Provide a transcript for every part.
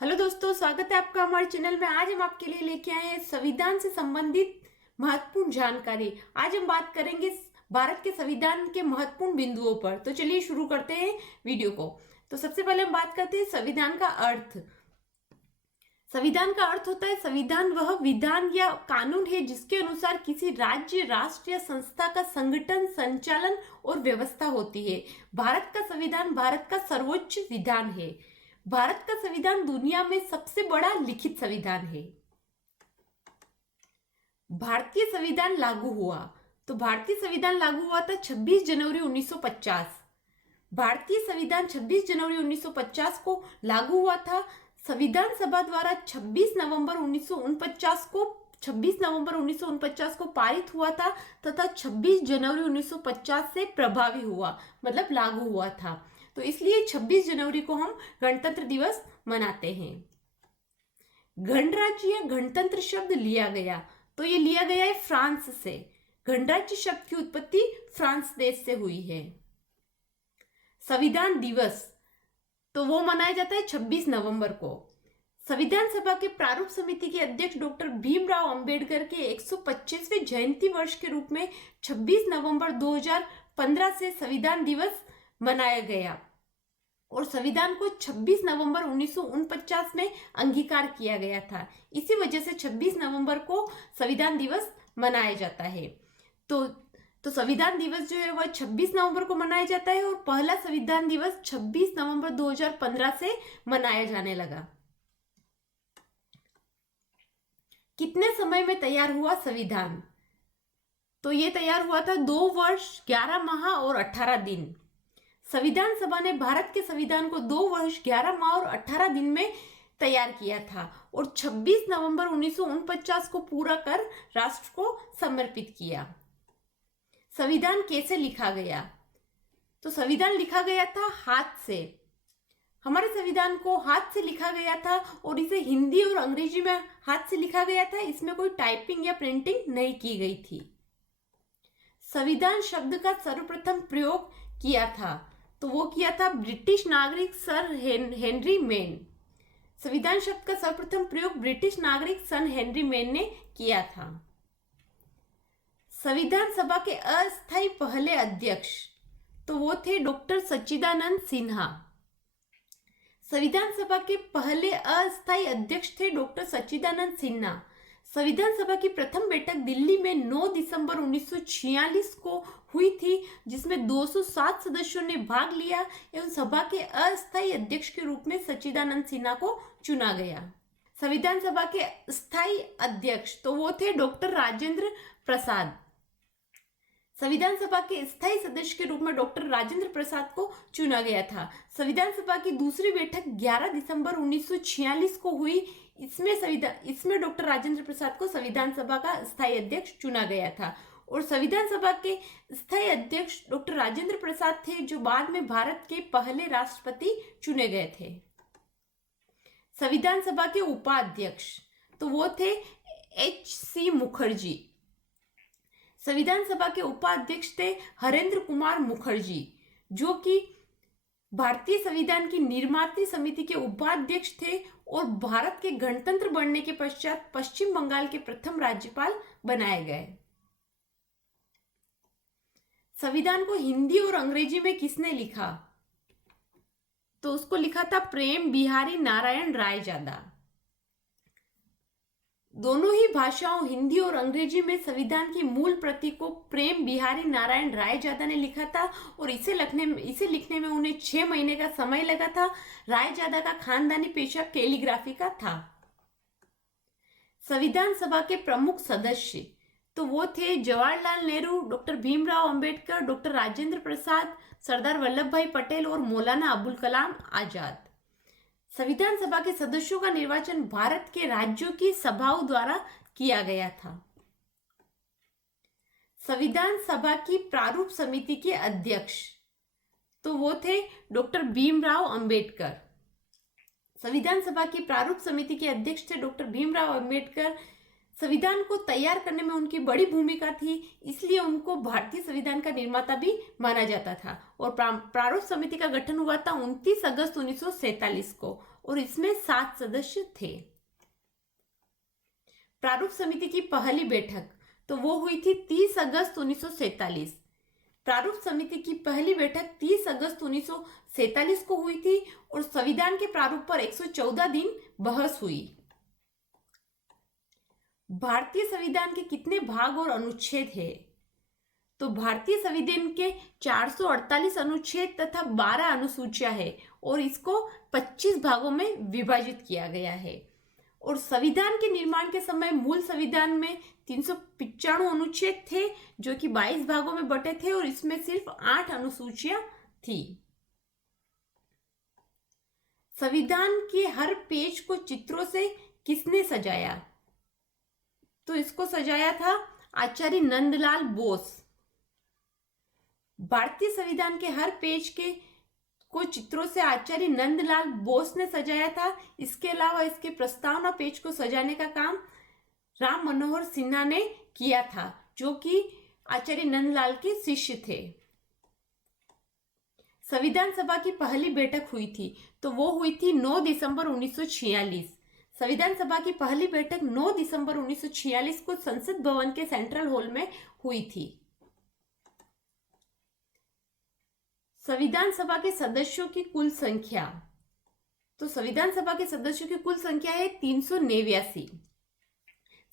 Hello दोस्तों, स्वागत है आपका हमारे चैनल में। आज हम आपके लिए लेके आए हैं संविधान से संबंधित महत्वपूर्ण जानकारी। आज हम बात करेंगे भारत के संविधान के महत्वपूर्ण बिंदुओं पर। तो चलिए शुरू करते हैं वीडियो को। तो सबसे पहले हम बात करते हैं संविधान का अर्थ। संविधान का अर्थ होता है, संविधान वह विधान या कानून है जिसके अनुसार किसी राज्य, राष्ट्र या संस्था का संगठन, संचालन और व्यवस्था होती है। भारत का संविधान भारत का सर्वोच्च विधान है। भारत का संविधान दुनिया में सबसे बड़ा लिखित संविधान है। भारतीय संविधान लागू हुआ। तो भारतीय संविधान लागू हुआ था 26 जनवरी 1950। भारतीय संविधान 26 जनवरी 1950 को लागू हुआ था। संविधान सभा द्वारा 26 नवंबर 1949 को पारित हुआ था तथा 26 जनवरी 1950 से प्रभावी हुआ, मतलब लागू हुआ था। तो इसलिए 26 जनवरी को हम गणतंत्र दिवस मनाते हैं। गणराज्य या गणतंत्र शब्द लिया गया, तो ये लिया गया है फ्रांस से। गणराज्य शब्द की उत्पत्ति फ्रांस देश से हुई है। संविधान दिवस तो वो मनाया जाता है 26 नवंबर को। संविधान सभा के प्रारूप समिति के अध्यक्ष डॉक्टर भीमराव अंबेडकर के 125वें जयंती वर्ष के रूप में 26 नवंबर 2015 से संविधान दिवस मनाया गया और संविधान को 26 नवंबर 1949 में अंगीकार किया गया था। इसी वजह से 26 नवंबर को संविधान दिवस मनाया जाता है। तो संविधान दिवस जो है वह 26 नवंबर को मनाया जाता है और पहला संविधान दिवस 26 नवंबर 2015 से मनाया जाने लगा। कितने समय में तैयार हुआ संविधान? तो ये तैयार हुआ था 2 वर्ष 11 माह और 18 दिन। संविधान सभा ने भारत के संविधान को 2 वर्ष 11 माह और 18 दिन में तैयार किया था और 26 नवंबर 1949 को पूरा कर राष्ट्र को समर्पित किया। संविधान कैसे लिखा गया? तो संविधान लिखा गया था हाथ से। हमारे संविधान को हाथ से लिखा गया था और इसे हिंदी और अंग्रेजी में हाथ से लिखा गया था। इसमें कोई टाइपिंग या प्रिंटिंग नहीं की गई थी। संविधान शब्द का सर्वप्रथम प्रयोग किया था, तो वो किया था ब्रिटिश नागरिक सर हेनरी मेन। संविधान शब्द का सर्वप्रथम प्रयोग ब्रिटिश नागरिक सन हेनरी मेन ने किया था। संविधान सभा के अस्थायी पहले अध्यक्ष तो वो थे डॉक्टर सच्चिदानंद सिन्हा। संविधान सभा के पहले अस्थायी अध्यक्ष थे डॉक्टर सच्चिदानंद सिन्हा। संविधान सभा की प्रथम बैठक दिल्ली में 9 दिसंबर 1946 को हुई थी, जिसमें 207 सदस्यों ने भाग लिया एवं सभा के अस्थायी अध्यक्ष के रूप में सच्चिदानंद सिन्हा को चुना गया। संविधान सभा के स्थायी अध्यक्ष तो वो थे डॉक्टर राजेंद्र प्रसाद। संविधान सभा के स्थायी सदस्य के रूप में डॉक्टर राजेंद्र प्रसाद को चुना गया था। संविधान सभा की दूसरी बैठक 11 दिसंबर 1946 को हुई। इसमें डॉक्टर राजेंद्र प्रसाद को संविधान सभा का स्थायी अध्यक्ष चुना गया था और संविधान सभा के स्थायी अध्यक्ष डॉक्टर राजेंद्र प्रसाद थे, जो बाद में भारत के पहले राष्ट्रपति चुने गए थे। संविधान सभा के उपाध्यक्ष तो वो थे H.C. मुखर्जी। संविधान सभा के उपाध्यक्ष थे हरेंद्र कुमार मुखर्जी, जो कि भारतीय संविधान की निर्मात्री समिति के उपाध्यक्ष थे और भारत के गणतंत्र बनने के पश्चात पश्चिम बंगाल के प्रथम राज्यपाल बनाए गए। संविधान को हिंदी और अंग्रेजी में किसने लिखा? तो उसको लिखा था प्रेम बिहारी नारायण रायजादा। दोनों ही भाषाओं हिंदी और अंग्रेजी में संविधान की मूल प्रति को प्रेम बिहारी नारायण रायजादा ने लिखा था और इसे लिखने में उन्हें 6 महीने का समय लगा था। रायजादा का खानदानी पेशा कैलीग्राफी का था। संविधान सभा के प्रमुख सदस्य तो वो थे जवाहरलाल नेहरू, डॉक्टर भीमराव अंबेडकर, डॉक्टर राजेंद्र प्रसाद, सरदार वल्लभ भाई पटेल और मौलाना अबुल कलाम आजाद। संविधान सभा के सदस्यों का निर्वाचन भारत के राज्यों की सभाओं द्वारा किया गया था। संविधान सभा की प्रारूप समिति के अध्यक्ष तो वो थे डॉक्टर भीमराव अंबेडकर। संविधान सभा की प्रारूप समिति के अध्यक्ष थे डॉक्टर भीमराव अंबेडकर। संविधान को तैयार करने में उनकी बड़ी भूमिका थी, इसलिए उनको भारतीय संविधान का निर्माता भी माना जाता था और प्रारूप समिति का गठन हुआ था 29 अगस्त 1947 को और इसमें 7 सदस्य थे। प्रारूप समिति की पहली बैठक तो वो हुई थी 30 अगस्त 1947। प्रारूप समिति की पहली बैठक 30 अगस्त 1947 को हुई थी और संविधान के प्रारूप पर 114 दिन बहस हुई। भारतीय संविधान के कितने भाग और अनुच्छेद है? तो भारतीय संविधान के 448 अनुच्छेद तथा 12 अनुसूचियां है और इसको 25 भागों में विभाजित किया गया है। और संविधान के निर्माण के समय मूल संविधान में 395 अनुच्छेद थे जो कि 22 भागों में बटे थे और इसमें सिर्फ 8 अनुसूचियां थी। संविधान के हर पेज को चित्रों से किसने सजाया? तो इसको सजाया था आचार्य नंदलाल बोस। भारतीय संविधान के हर पेज को चित्रों से आचार्य नंदलाल बोस ने सजाया था। इसके अलावा इसके प्रस्तावना पेज को सजाने का काम राम मनोहर सिन्हा ने किया था जो कि आचार्य नंदलाल के शिष्य थे। संविधान सभा की पहली बैठक हुई थी तो वो हुई थी 9 दिसंबर 1946। संविधान सभा की पहली बैठक 9 दिसंबर 1946 को संसद भवन के सेंट्रल हॉल में हुई थी। संविधान सभा के सदस्यों की कुल संख्या तो संविधान सभा के सदस्यों की कुल संख्या है 389।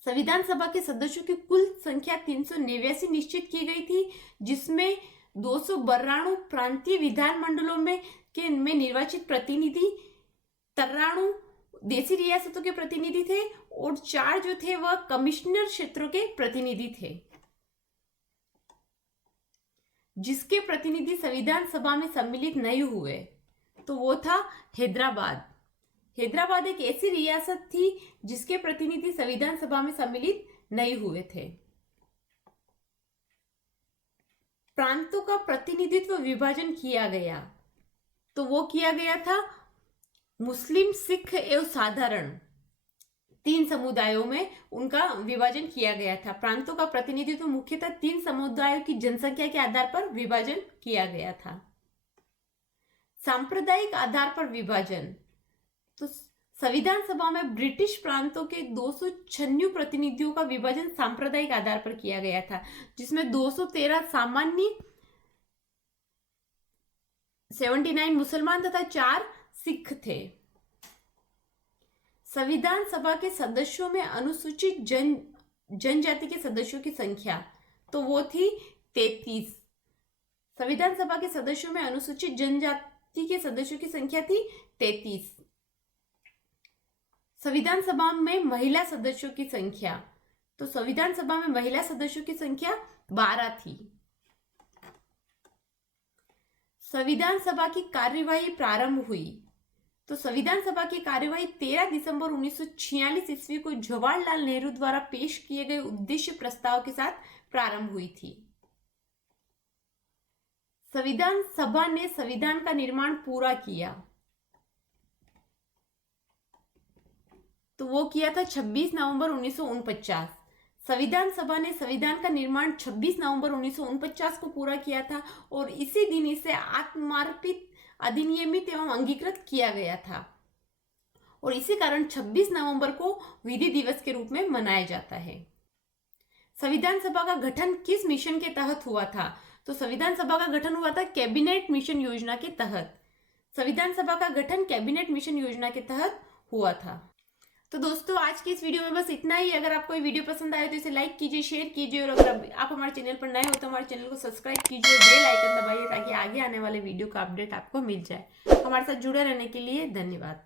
संविधान सभा के सदस्यों की कुल संख्या 389 निश्चित की गई थी जिसमें 292 प्रांतीय विधानमंडलों में निर्वाचित प्रतिनिधि, 93 देशी रियासतों के प्रतिनिधि थे और 4 जो थे वह कमिश्नर क्षेत्रों के प्रतिनिधि थे। जिसके प्रतिनिधि संविधान सभा में सम्मिलित नहीं हुए तो वो था हैदराबाद। हैदराबाद एक ऐसी रियासत थी जिसके प्रतिनिधि संविधान सभा में सम्मिलित नहीं हुए थे। प्रांतों का प्रतिनिधित्व विभाजन किया गया तो वो किया गया था मुस्लिम, सिख एवं साधारण 3 समुदायों में उनका विभाजन किया गया था। प्रांतों का प्रतिनिधित्व मुख्यतः 3 समुदायों की जनसंख्या के आधार पर विभाजन किया गया था। सांप्रदायिक आधार पर विभाजन तो संविधान सभा में ब्रिटिश प्रांतों के 296 प्रतिनिधियों का विभाजन सांप्रदायिक आधार पर किया गया था जिसमें 213 सामान्य, 79 मुसलमान तथा 4 सिख थे। संविधान सभा के सदस्यों में अनुसूचित जनजाति के सदस्यों की संख्या तो वो थी 33। संविधान सभा के सदस्यों में अनुसूचित जनजाति के सदस्यों की संख्या थी 33। संविधान सभा में महिला सदस्यों की संख्या तो संविधान सभा में महिला सदस्यों की संख्या 12 थी। संविधान सभा की कार्यवाही प्रारंभ हुई तो संविधान सभा की कार्यवाही 13 दिसंबर 1946 ईस्वी को जवाहरलाल नेहरू द्वारा पेश किए गए उद्देश्य प्रस्ताव के साथ प्रारंभ हुई थी। संविधान सभा ने संविधान का निर्माण पूरा किया तो वो किया था 26 नवंबर 1949। संविधान सभा ने संविधान का निर्माण 26 नवंबर 1949 को पूरा किया था और इसी दिन इसे आत्मर्पित, अधिनियमित एवं अंगीकृत किया गया था और इसी कारण 26 नवंबर को विधि दिवस के रूप में मनाया जाता है। संविधान सभा का गठन किस मिशन के तहत हुआ था? तो संविधान सभा का गठन हुआ था कैबिनेट मिशन योजना के तहत। संविधान सभा का गठन कैबिनेट मिशन योजना के तहत हुआ था। तो दोस्तों आज की इस वीडियो में बस इतना ही। अगर आपको ये वीडियो पसंद आए तो इसे लाइक कीजिए, शेयर कीजिए और अगर आप हमारे चैनल पर नए हो तो हमारे चैनल को सब्सक्राइब कीजिए, बेल आइकन दबाइए ताकि आगे आने वाले वीडियो का अपडेट आपको मिल जाए। हमारे साथ जुड़े रहने के लिए धन्यवाद।